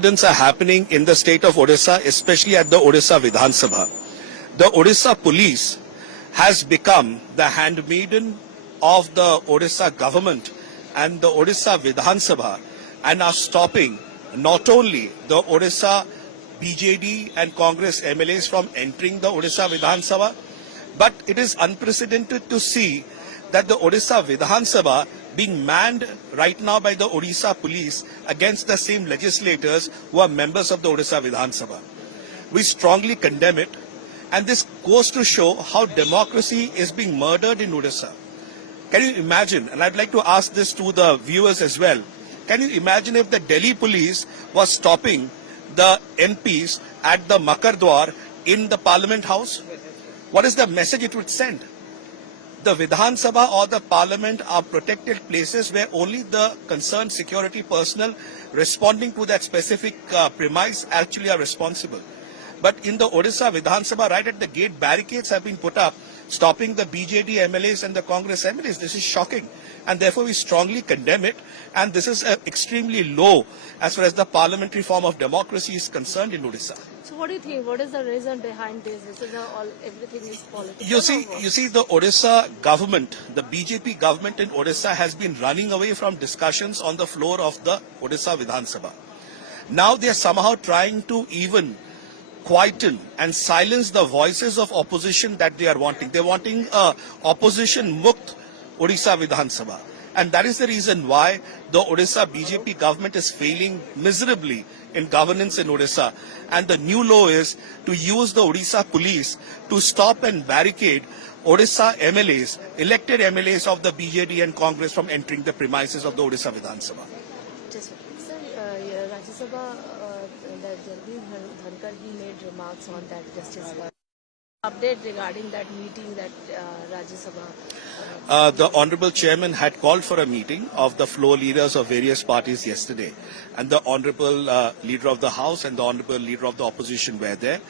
incidents are happening in the state of Odisha, especially at the Odisha Vidhan Sabha. The Odisha police has become the handmaiden of the Odisha government and the Odisha Vidhan Sabha and are stopping not only the Odisha BJD and Congress MLAs from entering the Odisha Vidhan Sabha, but it is unprecedented to see that the Odisha Vidhan Sabha being manned right now by the Odisha police against the same legislators who are members of the Odisha Vidhan Sabha. We strongly condemn it, and this goes to show how democracy is being murdered in Odisha. Can you imagine, and I'd like to ask this to the viewers as well, can you imagine if the Delhi police was stopping the MPs at the Makardwar in the Parliament House? What is the message it would send? The Vidhan Sabha or the Parliament are protected places where only the concerned security personnel responding to that specific premise actually are responsible. But in the Odisha Vidhan Sabha, right at the gate, barricades have been put up, stopping the BJD MLAs and the Congress MLAs. This is shocking, and therefore we strongly condemn it. And this is extremely low as far as the parliamentary form of democracy is concerned in Odisha. So what do you think? What is the reason behind this? This is everything is political. You see, the Odisha government, the BJP government in Odisha has been running away from discussions on the floor of the Odisha Vidhan Sabha. Now they are somehow trying to even quieten and silence the voices of opposition that they are wanting. They're wanting a opposition mukt Odisha Vidhan Sabha. And that is the reason why the Odisha BJP government is failing miserably in governance in Odisha. And the new law is to use the Odisha police to stop and barricade Odisha MLAs, elected MLAs of the BJD and Congress from entering the premises of the Odisha Vidhan Sabha. Sir, Rajya Sabha, Jagdeep Dhankar, he made remarks on that justice. Update regarding that meeting that Rajya Sabha. The Honorable Chairman had called for a meeting of the floor leaders of various parties yesterday. And the Honorable Leader of the House and the Honorable Leader of the Opposition were there.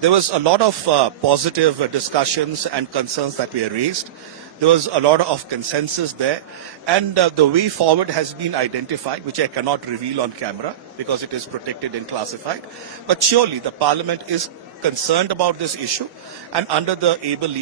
There was a lot of positive discussions and concerns that were raised. There was a lot of consensus there. And the way forward has been identified, which I cannot reveal on camera because it is protected and classified. But surely the Parliament is concerned about this issue, and under the able leadership